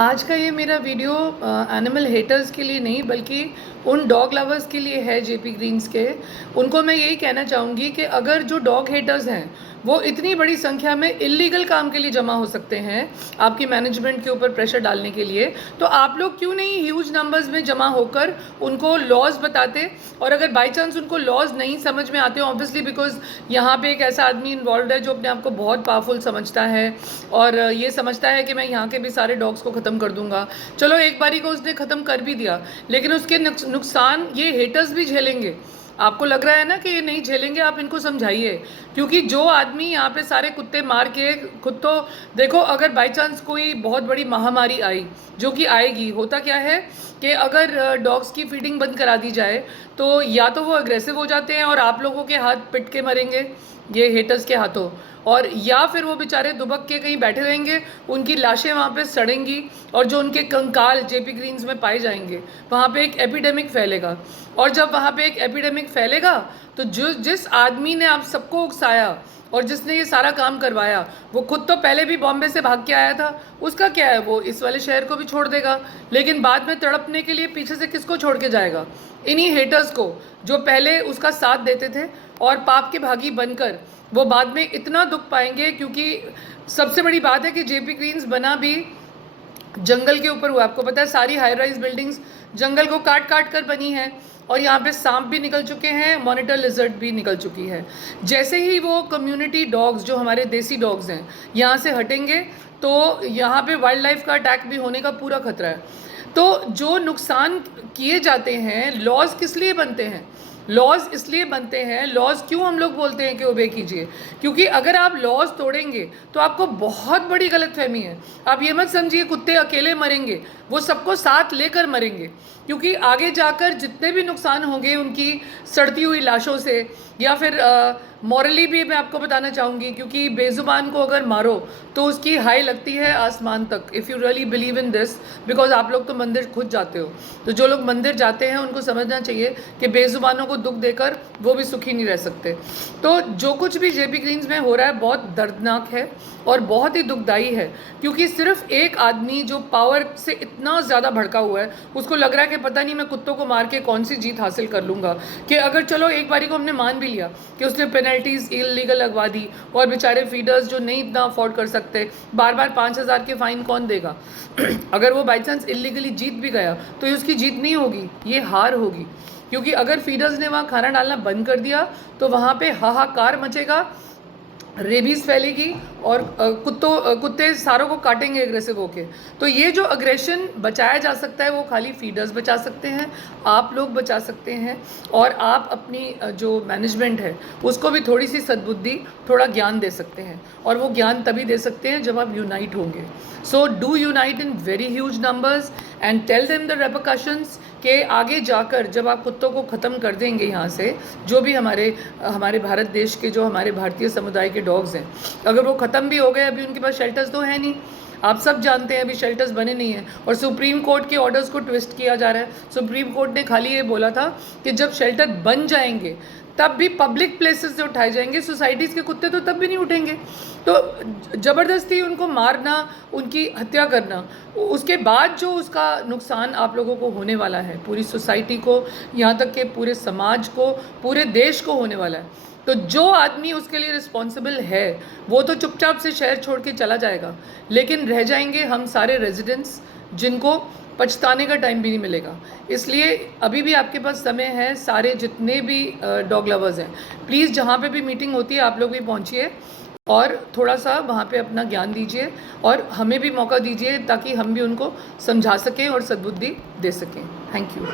आज का ये मेरा वीडियो एनिमल हेटर्स के लिए नहीं बल्कि उन डॉग लवर्स के लिए है जेपी ग्रीन्स के। उनको मैं यही कहना चाहूँगी कि अगर जो डॉग हेटर्स हैं वो इतनी बड़ी संख्या में इलीगल काम के लिए जमा हो सकते हैं आपकी मैनेजमेंट के ऊपर प्रेशर डालने के लिए, तो आप लोग क्यों नहीं ह्यूज नंबर्स में जमा होकर उनको लॉज बताते। और अगर बाई चांस उनको लॉज नहीं समझ में आते, ऑब्वियसली बिकॉज यहाँ पे एक ऐसा आदमी इन्वॉल्व है जो अपने आप को बहुत पावरफुल समझता है और ये समझता है कि मैं यहाँ के भी सारे डॉग्स को ख़त्म कर दूंगा। चलो एक बारी को उसने ख़त्म कर भी दिया, लेकिन उसके नुकसान ये हेटर्स भी झेलेंगे। आपको लग रहा है ना कि ये नहीं झेलेंगे, आप इनको समझाइए। क्योंकि जो आदमी यहाँ पे सारे कुत्ते मार के खुद तो देखो, अगर बाई चांस कोई बहुत बड़ी महामारी आई, जो कि आएगी, होता क्या है कि अगर डॉग्स की फीडिंग बंद करा दी जाए तो या तो वो अग्रेसिव हो जाते हैं और आप लोगों के हाथ पिट के मरेंगे, ये हेटर्स के हाथों, और या फिर वो बेचारे दुबक के कहीं बैठे रहेंगे, उनकी लाशें वहाँ पे सड़ेंगी और जो उनके कंकाल जेपी ग्रीन्स में पाए जाएंगे, वहाँ पे एक एपिडेमिक फैलेगा। और जब वहाँ पे एक एपिडेमिक फैलेगा तो जिस आदमी ने आप सबको उकसाया और जिसने ये सारा काम करवाया, वो खुद तो पहले भी बॉम्बे से भाग के आया था, उसका क्या है, वो इस वाले शहर को भी छोड़ देगा, लेकिन बाद में तड़पने के लिए पीछे से किसको छोड़ के जाएगा? इन्हीं हेटर्स को, जो पहले उसका साथ देते थे और पाप के भागी बनकर वो बाद में इतना दुख पाएंगे। क्योंकि सबसे बड़ी बात है कि जेपी ग्रीन्स बना भी जंगल के ऊपर हुआ। आपको पता है सारी हाई राइज बिल्डिंग्स जंगल को काट काट कर बनी है और यहाँ पे सांप भी निकल चुके हैं, मॉनिटर लिजर्ड भी निकल चुकी है। जैसे ही वो कम्युनिटी डॉग्स, जो हमारे देसी डॉग्स हैं, यहाँ से हटेंगे तो यहाँ पे वाइल्ड लाइफ का अटैक भी होने का पूरा खतरा है। तो जो नुकसान किए जाते हैं, लॉज किस लिए बनते हैं? लॉज इसलिए बनते हैं, लॉज क्यों हम लोग बोलते हैं कि ओबे कीजिए, क्योंकि अगर आप लॉज तोड़ेंगे तो आपको बहुत बड़ी गलतफहमी है। आप ये मत समझिए कुत्ते अकेले मरेंगे, वो सबको साथ लेकर मरेंगे। क्योंकि आगे जाकर जितने भी नुकसान होंगे उनकी सड़ती हुई लाशों से, या फिर मॉरली भी मैं आपको बताना चाहूँगी, क्योंकि बेजुबान को अगर मारो तो उसकी हाई लगती है आसमान तक, if you really believe in this, because आप लोग तो मंदिर खुद जाते हो। तो जो लोग मंदिर जाते हैं उनको समझना चाहिए कि बेजुबानों को दुख देकर वो भी सुखी नहीं रह सकते। तो जो कुछ भी जेपी ग्रीन्स में हो रहा है बहुत दर्दनाक है और बहुत ही दुखदाई है, क्योंकि सिर्फ एक आदमी जो पावर से इतना ज़्यादा भड़का हुआ है, उसको लग रहा है कि पता नहीं मैं कुत्तों को मार के कौन सी जीत हासिल कर लूँगा। कि अगर चलो एक बारी को हमने मान भी लिया कि उसने पेनल्टीज इलीगल लगवा दी और बेचारे फीडर्स जो नहीं इतना अफोर्ड कर सकते, बार बार 5,000 के फाइन कौन देगा? अगर वो बाई चांस इलीगली जीत भी गया तो ये उसकी जीत नहीं होगी, ये हार होगी। क्योंकि अगर फीडर्स ने वहाँ खाना डालना बंद कर दिया तो वहाँ पे हाहाकार मचेगा, रेबीज़ फैलेगी और कुत्ते सारों को काटेंगे एग्रेसिव होके। तो ये जो अग्रेशन बचाया जा सकता है वो खाली फीडर्स बचा सकते हैं, आप लोग बचा सकते हैं, और आप अपनी जो मैनेजमेंट है उसको भी थोड़ी सी सद्बुद्धि, थोड़ा ज्ञान दे सकते हैं। और वो ज्ञान तभी दे सकते हैं जब आप यूनाइट होंगे। So do unite in very huge numbers and tell them the repercussions, कि आगे जाकर जब आप कुत्तों को ख़त्म कर देंगे यहाँ से, जो भी हमारे भारत देश के, जो हमारे भारतीय समुदाय के डॉग्स हैं, अगर वो ख़त्म भी हो गए, अभी उनके पास शेल्टर्स तो है नहीं, आप सब जानते हैं अभी शेल्टर्स बने नहीं हैं, और सुप्रीम कोर्ट के ऑर्डर्स को ट्विस्ट किया जा रहा है। सुप्रीम कोर्ट ने खाली ये बोला था कि जब शेल्टर बन जाएंगे तब भी पब्लिक प्लेसेस से उठाए जाएंगे, सोसाइटीज़ के कुत्ते तो तब भी नहीं उठेंगे। तो ज़बरदस्ती उनको मारना, उनकी हत्या करना, उसके बाद जो उसका नुकसान आप लोगों को होने वाला है, पूरी सोसाइटी को, यहाँ तक कि पूरे समाज को, पूरे देश को होने वाला है। तो जो आदमी उसके लिए रिस्पॉन्सिबल है वो तो चुपचाप से शहर छोड़ के चला जाएगा, लेकिन रह जाएंगे हम सारे रेजिडेंट्स जिनको पछताने का टाइम भी नहीं मिलेगा। इसलिए अभी भी आपके पास समय है, सारे जितने भी डॉग लवर्स हैं, प्लीज़ जहाँ पे भी मीटिंग होती है आप लोग भी पहुँचिए और थोड़ा सा वहाँ पे अपना ज्ञान दीजिए और हमें भी मौका दीजिए ताकि हम भी उनको समझा सकें और सद्बुद्धि दे सकें। Thank you.